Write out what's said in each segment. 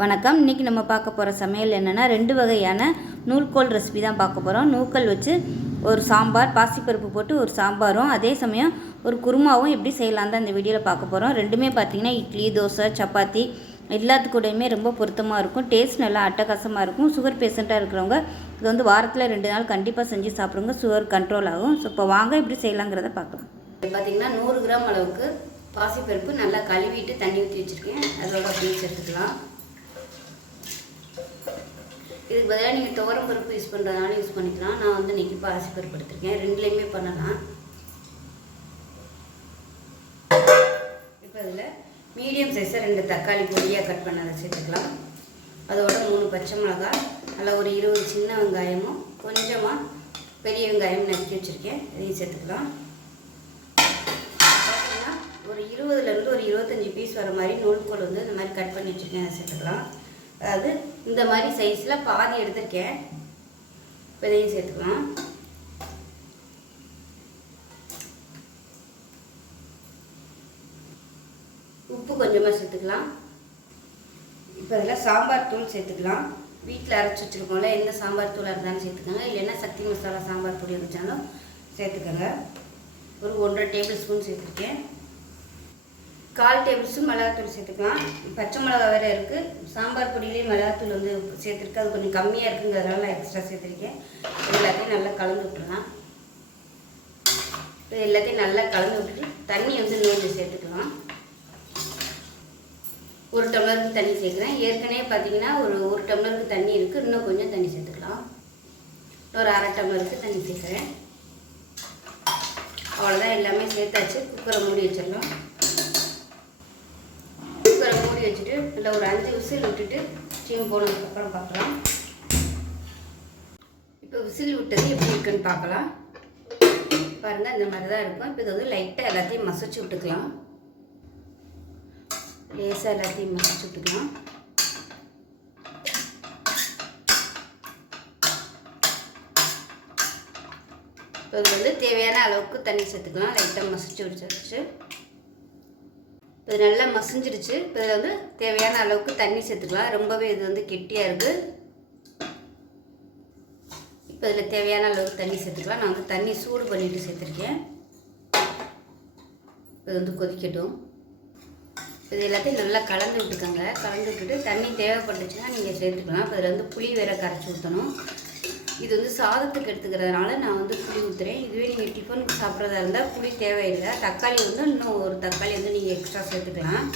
வணக்கம். இன்றைக்கி நம்ம பார்க்க போகிற சமையல் என்னென்னா 2 வகையான நூல்கோல் ரெசிபி தான் பார்க்க போகிறோம். நூக்கல் வச்சு ஒரு சாம்பார், பாசிப்பருப்பு போட்டு ஒரு சாம்பாரும், அதே சமயம் ஒரு குருமாவும் எப்படி செய்யலாம் தான் இந்த வீடியோவில் பார்க்க போகிறோம். ரெண்டுமே பார்த்திங்கன்னா இட்லி, தோசை, சப்பாத்தி எல்லாத்துக்கூடையுமே ரொம்ப பொருத்தமாக இருக்கும். டேஸ்ட் நல்லா அட்டகாசமாக இருக்கும். சுகர் பேஷண்ட்டாக இருக்கிறவங்க இது வந்து வாரத்தில் 2 நாள் கண்டிப்பாக செஞ்சு சாப்பிடுங்க. சுகர் கண்ட்ரோல் ஆகும். ஸோ இப்போ வாங்க எப்படி செய்யலாங்கிறத பார்க்கலாம். பார்த்திங்கன்னா 100 கிராம் அளவுக்கு பாசிப்பருப்பு நல்லா கழுவிட்டு தண்ணி ஊற்றி வச்சுருக்கேன். அதோட அப்படியே சேர்த்துக்கலாம். இதுக்கு பதிலாக நீங்கள் துவரம் பருப்பு யூஸ் பண்ணுறதுனால யூஸ் பண்ணிக்கலாம். நான் வந்து இன்றைக்கி பாசிப்பருப்பு எடுத்துருக்கேன். ரெண்டுலேயுமே பண்ணலாம். இப்போ அதில் மீடியம் சைஸாக 2 தக்காளி பொடியாக கட் பண்ணதை சேர்த்துக்கலாம். அதோட 3 பச்சை மிளகாய், அதில் ஒரு 20 சின்ன வெங்காயமும் கொஞ்சமாக பெரிய வெங்காயம் நறுக்கி வச்சுருக்கேன். இதையும் சேர்த்துக்கலாம். பார்த்தீங்கன்னா ஒரு 20லேருந்து ஒரு 25 பீஸ் வர மாதிரி நூல்கோல் வந்து இந்த மாதிரி கட் பண்ணி வச்சுருக்கேன். அதை சேர்த்துக்கலாம். அதாவது இந்த மாதிரி சைஸில் பாதி எடுத்துருக்கேன். இப்போ இதையும் சேர்த்துக்கலாம். உப்பு கொஞ்சமாக சேர்த்துக்கலாம். இப்போ இதில் சாம்பார் தூள் சேர்த்துக்கலாம். வீட்டில் அரைச்சி வச்சுருக்கோம்ல, எந்த சாம்பார் தூளாக இருந்தாலும் சேர்த்துக்கோங்க. இல்லைன்னா சக்தி மசாலா சாம்பார் பொடி வச்சாலும் சேர்த்துக்கோங்க. ஒரு 1.5 டேபிள் ஸ்பூன் சேர்த்துருக்கேன். 1/4 டேபிள் ஸ்பூன் மிளகாத்தூள் சேர்த்துக்கலாம். பச்சை மிளகா வேறு இருக்குது. சாம்பார் பொடியிலே மிளகாத்தூள் வந்து சேர்த்துருக்கு. அது கொஞ்சம் கம்மியாக இருக்குங்கிறதுனால நான் எக்ஸ்ட்ரா சேர்த்துருக்கேன். எல்லாத்தையும் நல்லா கலந்து விட்டுடலாம். இது எல்லாத்தையும் நல்லா கலந்து விட்டுட்டு தண்ணி வந்து நோஞ்சு சேர்த்துக்கலாம். 1 டம்ளருக்கு தண்ணி சேர்க்குறேன். ஏற்கனவே பார்த்தீங்கன்னா ஒரு டம்ளருக்கு தண்ணி இருக்குது. இன்னும் கொஞ்சம் தண்ணி சேர்த்துக்கலாம். ஒரு 1/2 டம்ளருக்கு தண்ணி சேர்க்குறேன். அவ்வளோதான், எல்லாமே சேர்த்தாச்சு. குக்கரை மூடி வச்சிடலாம். மூடி வச்சுட்டு இல்லை ஒரு 5 விசில் விட்டுட்டு ஸ்டீம் போனதுக்கப்புறம் பார்க்கலாம். இப்போ விசில் விட்டது எப்படி இருக்குன்னு பார்க்கலாம். பாருங்கள், இந்த மாதிரி தான் இருக்கும். இப்போ இது வந்து லைட்டாக எல்லாத்தையும் மசிச்சு விட்டுக்கலாம். லேசாக எல்லாத்தையும் மசிச்சு விட்டுக்கலாம். இப்போ இது வந்து தேவையான அளவுக்கு தண்ணி சேர்த்துக்கலாம். லைட்டாக மசிச்சு விட்டுச்சு. இது நல்லா மசிஞ்சிருச்சு. இப்போ இதில் வந்து தேவையான அளவுக்கு தண்ணி சேர்த்துக்கலாம். ரொம்பவே இது வந்து கெட்டியாக இருக்குது. இப்போ இதில் தேவையான அளவுக்கு தண்ணி சேர்த்துக்கலாம். நான் வந்து தண்ணி சூடு பண்ணிவிட்டு சேர்த்துருக்கேன். இது வந்து கொதிக்கட்டும். இது எல்லாத்தையும் நல்லா கலந்து விட்டுக்கோங்க. கலந்து விட்டுட்டு தண்ணி தேவைப்பட்டுச்சுன்னா நீங்கள் சேர்த்துக்கலாம். இப்போ இதில் வந்து புளி வேற கரைச்சி ஊற்றணும். இது வந்து சாதத்துக்கு எடுத்துக்கிறதுனால நான் வந்து புளி ஊற்றுறேன். இதுவே நீங்கள் டிஃபனுக்கு சாப்பிட்றதா இருந்தால் புளி தேவையில்லை. தக்காளி வந்து இன்னும் ஒரு தக்காளி வந்து நீங்கள் எக்ஸ்ட்ரா சேர்த்துக்கலாம்.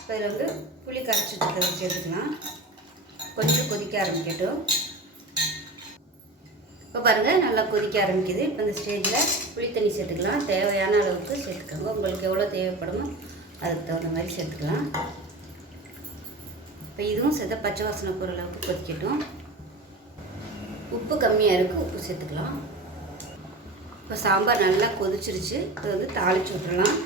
இப்போ இதில் வந்து புளி கரைச்சி வச்சுக்கிறத சேர்த்துக்கலாம். கொஞ்சம் கொதிக்க ஆரம்பிக்கட்டும். இப்போ பாருங்கள், நல்லா கொதிக்க ஆரம்பிக்குது. இப்போ இந்த ஸ்டேஜில் புளி தண்ணி சேர்த்துக்கலாம். தேவையான அளவுக்கு சேர்த்துக்கோங்க. உங்களுக்கு எவ்வளோ தேவைப்படுமோ அதுக்கு தகுந்த மாதிரி சேர்த்துக்கலாம். இப்போ இதுவும் சேர்த்து பச்சை வாசனை போகிற அளவுக்கு கொதிக்கட்டும். உப்பு கம்மியாக இருக்குது, உப்பு சேர்த்துக்கலாம். இப்போ சாம்பார் நல்லா கொதிச்சிருச்சு. இப்போ வந்து தாளித்து விட்டுறலாம்.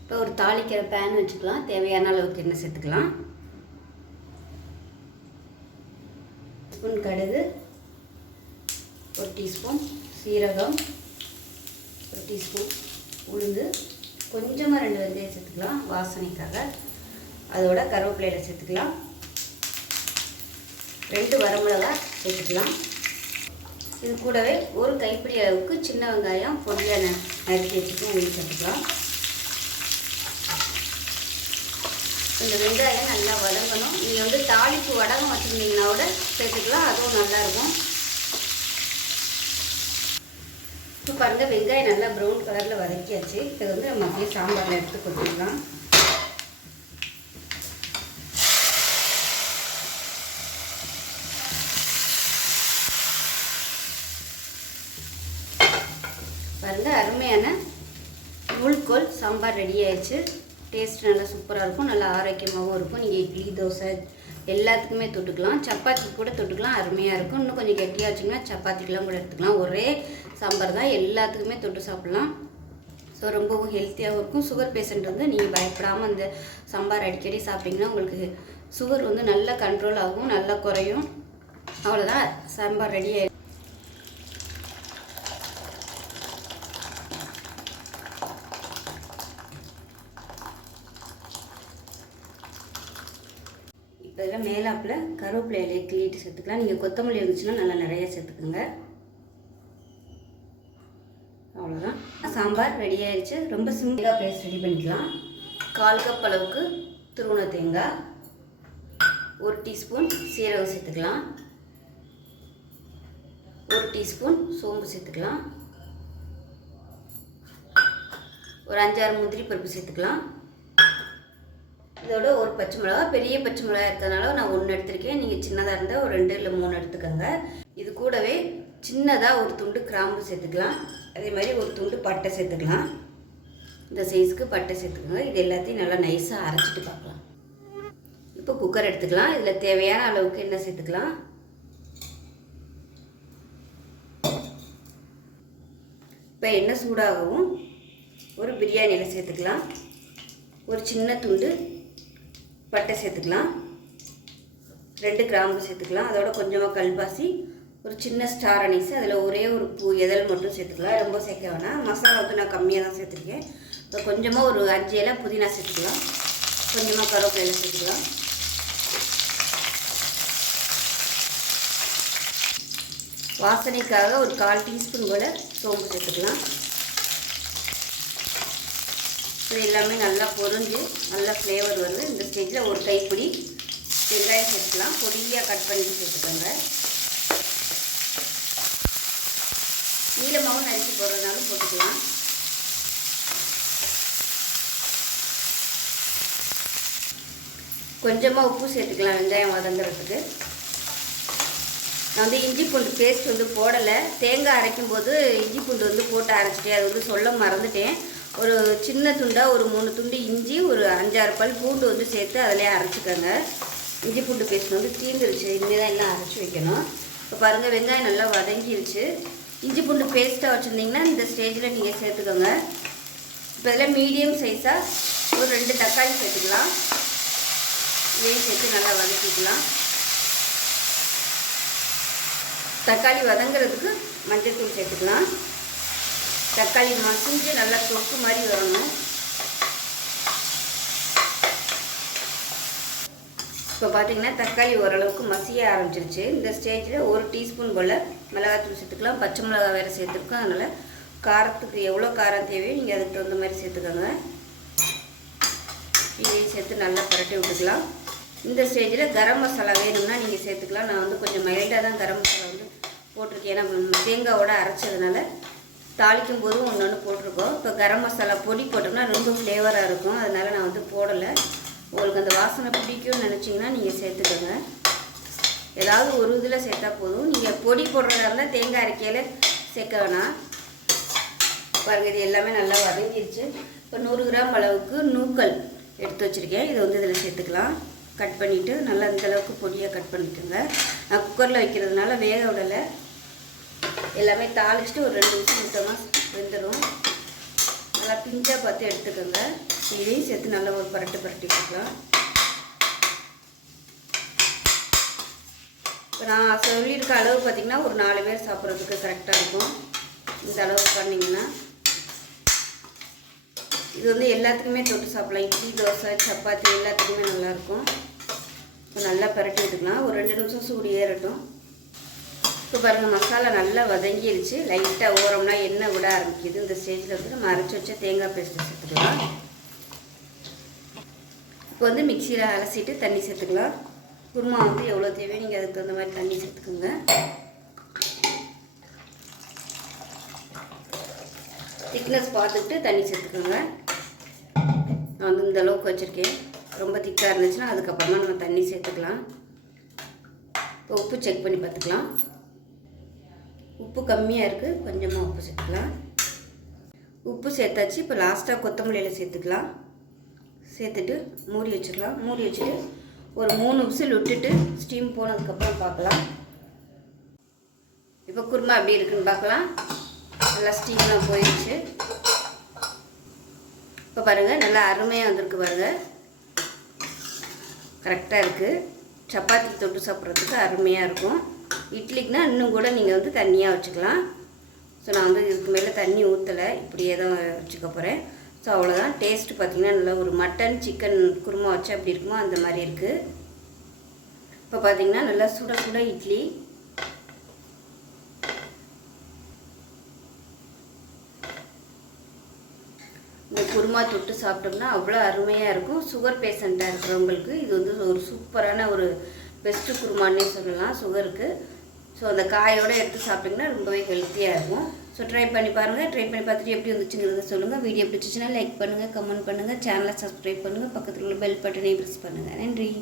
இப்போ ஒரு தாளிக்கிற பேன் வச்சுக்கலாம். தேவையான அளவுக்கு எண்ணெய் சேர்த்துக்கலாம். ஸ்பூன் கடுகு, 1 டீஸ்பூன் சீரகம், 1 டீஸ்பூன் உளுந்து, கொஞ்சமாக 2 வெந்தயம் சேர்த்துக்கலாம் வாசனைக்காக. அதோட கருவேப்பிலையில் சேர்த்துக்கலாம். 2 வரமிளகாய் சேர்த்துக்கலாம். இது கூடவே ஒரு கைப்பிடி அளவுக்கு சின்ன வெங்காயம் பொடியாக நறுக்கி வச்சுட்டு உங்களுக்கு சேர்த்துக்கலாம். இந்த வெங்காயம் நல்லா வதங்கணும். நீங்கள் வந்து தாளிப்பு வடகம் வச்சுருந்தீங்கன்னா கூட சேர்த்துக்கலாம். அதுவும் நல்லாயிருக்கும். இப்போ பாருங்கள், வெங்காயம் நல்லா ப்ரௌன் கலரில் வதக்கியாச்சு. இப்போ வந்து நம்ம அப்படியே சாம்பாரில் எடுத்து கொட்டிக்கலாம். பாருங்கள், அருமையான நூல்கோல் சாம்பார் ரெடி ஆயிடுச்சு. டேஸ்ட் நல்லா சூப்பராக இருக்கும். நல்லா ஆரோக்கியமாகவும் இருக்கும். நீங்கள் இட்லி, தோசை எல்லாத்துக்குமே தொட்டுக்கலாம். சப்பாத்திக்கு கூட தொட்டுக்கலாம். அருமையாக இருக்கும். இன்னும் கொஞ்சம் கெட்டியாக வச்சிங்கன்னா சப்பாத்திக்கெலாம் கூட எடுத்துக்கலாம். ஒரே சாம்பார் தான், எல்லாத்துக்குமே தொட்டு சாப்பிட்லாம். ஸோ ரொம்பவும் ஹெல்த்தியாகவும் இருக்கும். சுகர் பேஷண்ட் வந்து நீங்கள் பயப்படாமல் அந்த சாம்பார் அடிக்கடி சாப்பிட்டிங்கன்னா உங்களுக்கு சுகர் வந்து நல்லா கண்ட்ரோல் ஆகும், நல்லா குறையும். அவ்வளோதான், சாம்பார் ரெடி ஆயிடுச்சு. அதில் மேலாப்பில் கருவேப்பிலை இலையை கிள்ளிட்டு சேர்த்துக்கலாம். நீங்கள் கொத்தமல்லி இருந்துச்சுன்னா நல்லா நிறைய சேர்த்துக்குங்க. அவ்வளோதான், சாம்பார் ரெடி ஆயிடுச்சு. ரொம்ப சிம்பிளாக பேஸ்ட் ரெடி பண்ணிக்கலாம். 1/4 கப் அளவுக்கு துருவன தேங்காய், 1 டீஸ்பூன் சீரகம் சேர்த்துக்கலாம், 1 டீஸ்பூன் சோம்பு சேர்த்துக்கலாம், ஒரு 5-6 முந்திரி பருப்பு சேர்த்துக்கலாம். இதோட ஒரு பச்சை மிளகா, பெரிய பச்சை மிளகா இருக்கிறதுனால நான் 1 எடுத்திருக்கேன். நீங்கள் சின்னதாக இருந்தால் ஒரு 2 இல்லை 3 எடுத்துக்கோங்க. இது கூடவே சின்னதாக ஒரு துண்டு கிராம்பு சேர்த்துக்கலாம். அதே மாதிரி ஒரு துண்டு பட்டை சேர்த்துக்கலாம். இந்த சைஸுக்கு பட்டை சேர்த்துக்கோங்க. இது எல்லாத்தையும் நல்லா நைஸாக அரைச்சிட்டு பார்க்கலாம். இப்போ குக்கர் எடுத்துக்கலாம். இதில் தேவையான அளவுக்கு எண்ணெய் சேர்த்துக்கலாம். இப்போ எண்ணெய் சூடாகவும் ஒரு பிரியாணி இலை சேர்த்துக்கலாம். ஒரு சின்ன துண்டு பட்டை சேர்த்துக்கலாம், 2 கிராம்பு சேர்த்துக்கலாம். அதோட கொஞ்சமாக கல்பாசி, ஒரு சின்ன ஸ்டார் அனீஸ், அதில் ஒரே ஒரு பூ எதல் மட்டும் சேர்த்துக்கலாம். ரொம்ப சேர்க்க வேணாம். மசாலா வந்து நான் கம்மியாக தான் சேர்த்துருக்கேன். இப்போ கொஞ்சமாக ஒரு 5 இலை புதினா சேர்த்துக்கலாம். கொஞ்சமாக கருவேப்பிலை சேர்த்துக்கலாம். வாசனைக்காக ஒரு 1/4 டீஸ்பூன் போல் சோம்பு சேர்த்துக்கலாம். இது எல்லாமே நல்லா பொரிஞ்சு நல்லா ஃப்ளேவர் வருது. இந்த ஸ்டேஜில் ஒரு கைப்பிடி வெங்காயம் சேர்த்துக்கலாம். பொடியாக கட் பண்ணிட்டு சேர்த்துக்கோங்க. நீளமாகவும் நறுக்கி போடுறதுனாலும் போட்டுக்கலாம். கொஞ்சமாக உப்பு சேர்த்துக்கலாம் வெங்காயம் வதங்குறதுக்கு. நான் வந்து இஞ்சி பூண்டு பேஸ்ட் வந்து போடலை. தேங்காய் அரைக்கும் போது இஞ்சி பூண்டு வந்து போட்டு அரைச்சிட்டேன். அது வந்து சொல்ல மறந்துட்டேன். ஒரு சின்ன துண்டாக ஒரு 3 துண்டு இஞ்சி, ஒரு 5-6 பல் பூண்டு வந்து சேர்த்து அதிலே அரைச்சிக்கோங்க. இஞ்சி பூண்டு பேஸ்ட் வந்து தீந்துருச்சு. இனிமேல் தான் எல்லாம் அரைச்சி வைக்கணும். இப்போ பாருங்கள், வெங்காயம் நல்லா வதங்கிருச்சு. இஞ்சி பூண்டு பேஸ்ட்டாக வச்சுருந்தீங்கன்னா இந்த ஸ்டேஜில் நீங்கள் சேர்த்துக்கோங்க. இப்போ இதில் மீடியம் சைஸாக ஒரு 2 தக்காளி சேர்த்துக்கலாம். இதையும் சேர்த்து நல்லா வதக்கிக்கலாம். தக்காளி வதங்கிறதுக்கு மஞ்சள்தூள் சேர்த்துக்கலாம். தக்காளி மசிஞ்சு நல்லா தொக்கு மாதிரி வரணும். இப்போ பார்த்தீங்கன்னா தக்காளி ஓரளவுக்கு மசிய ஆரம்பிச்சிருச்சு. இந்த ஸ்டேஜில் 1 டீஸ்பூன் போல் மிளகாத்தூள் சேர்த்துக்கலாம். பச்சை மிளகா வேறு சேர்த்துருக்கோம். அதனால் காரத்துக்கு எவ்வளோ காரம் தேவையோ நீங்கள் அதுக்கு தகுந்த மாதிரி சேர்த்துக்கோங்க. இதையும் சேர்த்து நல்லா பரட்டி விட்டுக்கலாம். இந்த ஸ்டேஜில் கரம் மசாலா வேணும்னா நீங்கள் சேர்த்துக்கலாம். நான் வந்து கொஞ்சம் மைல்டாக தான் கரம் மசாலா வந்து போட்டிருக்கேன். ஏன்னா தேங்காவோட அரைச்சதுனால தாளிக்கும் போதும் ஒன்று போட்டிருக்கோம். இப்போ கரம் மசாலா பொடி போட்டோம்னா ரொம்ப ஃப்ளேவராக இருக்கும். அதனால் நான் வந்து போடலை. உங்களுக்கு அந்த வாசனை பிடிக்கும்னு நினச்சிங்கன்னா நீங்கள் சேர்த்துக்கோங்க. ஏதாவது ஒரு இதில் சேர்த்தா போதும். நீங்கள் பொடி போடுறதா இருந்தால் தேங்காய் அரைக்கையில் சேர்க்க வேணாம். பாருங்கள், இது எல்லாமே நல்லா வதங்கிடுச்சு. இப்போ 100 கிராம் அளவுக்கு நூக்கல் எடுத்து வச்சுருக்கேன். இதை வந்து இதில் சேர்த்துக்கலாம். கட் பண்ணிவிட்டு நல்லா இந்தளவுக்கு பொடியாக கட் பண்ணிக்கோங்க. நான் குக்கரில் வைக்கிறதுனால வேக விடலை. எல்லாமே தாளிச்சிட்டு ஒரு 2 நிமிஷம் விட்டோம்னா வெந்துடும். நல்லா பிஞ்சாக பார்த்து எடுத்துக்கோங்க. இதையும் சேர்த்து நல்லா ஒரு பரட்டி வச்சுக்கலாம். இப்போ நான் சொல்லியிருக்க அளவு பார்த்திங்கன்னா ஒரு 4 பேர் சாப்பிட்றதுக்கு கரெக்டாக இருக்கும். இந்த அளவு பண்ணிங்கன்னா இது வந்து எல்லாத்துக்குமே தொட்டு சாப்பிட்லாம். இட்லி, தோசை, சப்பாத்தி எல்லாத்துக்குமே நல்லாயிருக்கும். இப்போ நல்லா பரட்டி விட்டுக்கலாம். ஒரு 2 நிமிஷம் சூடு ஏறட்டும். இப்போ பாருங்கள், மசாலா நல்லா வதங்கிடுச்சு. லைட்டாக ஓரம்னா எண்ணெய் விட ஆரம்பிக்குது. இந்த ஸ்டேஜில் வந்து நம்ம அரைச்சி வச்ச தேங்காய் பேஸ்ட்டு சேர்த்துக்கலாம். இப்போ வந்து மிக்சியில் அலசிட்டு தண்ணி சேர்த்துக்கலாம். குருமா வந்து எவ்வளோ தேவையோ நீங்கள் அதுக்கு தகுந்த மாதிரி தண்ணி சேர்த்துக்கோங்க. திக்னஸ் பார்த்துட்டு தண்ணி சேர்த்துக்கோங்க. நான் வந்து இந்த அளவுக்கு வச்சுருக்கேன். ரொம்ப திக்காக இருந்துச்சுன்னா அதுக்கப்புறமா நம்ம தண்ணி சேர்த்துக்கலாம். இப்போ உப்பு செக் பண்ணி பார்த்துக்கலாம். உப்பு கம்மியாக இருக்குது, கொஞ்சமாக உப்பு சேர்த்துக்கலாம். உப்பு சேர்த்தாச்சு. இப்போ லாஸ்ட்டாக கொத்தமல்லியில் சேர்த்துக்கலாம். சேர்த்துட்டு மூடி வச்சிடலாம். மூடி வச்சுட்டு ஒரு 3 விசில் விட்டுட்டு ஸ்டீம் போனதுக்கப்புறம் பார்க்கலாம். இப்போ குருமா எப்படி இருக்குன்னு பார்க்கலாம். நல்லா ஸ்டீம்லாம் போயிடுச்சு. இப்போ பாருங்கள், நல்லா அருமையாக வந்திருக்கு பாருங்கள். கரெக்டாக இருக்குது. சப்பாத்தி தொட்டு சாப்பிட்றதுக்கு அருமையாக இருக்கும். இட்லிக்குனா இன்னும் கூட நீங்கள் வந்து தண்ணியாக வச்சுக்கலாம். ஸோ நான் வந்து இதுக்கு மேலே தண்ணி ஊற்றலை, இப்படியே தான் வச்சுக்க போகிறேன். ஸோ அவ்வளோதான். டேஸ்ட்டு பார்த்திங்கன்னா நல்லா ஒரு மட்டன் சிக்கன் குருமா வச்சு அப்படி இருக்குமோ அந்த மாதிரி இருக்குது. இப்போ பார்த்தீங்கன்னா நல்லா சுட சுட இட்லி. இந்த குருமா தொட்டு சாப்பிட்டோம்னா அவ்வளோ அருமையாக இருக்கும். சுகர் பேஷண்ட்டாக இருக்கிறவங்களுக்கு இது வந்து ஒரு சூப்பரான ஒரு பெஸ்ட்டு குருமானே சொல்லலாம் சுகருக்கு. ஸோ அந்த காயோடு எடுத்து சாப்பிட்டிங்கன்னா ரொம்பவே ஹெல்த்தியாக இருக்கும். ஸோ ட்ரை பண்ணி பாருங்கள். ட்ரை பண்ணி பார்த்துட்டு எப்படி வந்துச்சுங்கிறத சொல்லுங்கள். வீடியோ பிடிச்சிச்சின்னா லைக் பண்ணுங்கள், கமெண்ட் பண்ணுங்கள், சேனலை சப்ஸ்கிரைப் பண்ணுங்கள், பக்கத்தில் உள்ள பெல் பட்டனை ப்ரெஸ் பண்ணுங்கள். நன்றி.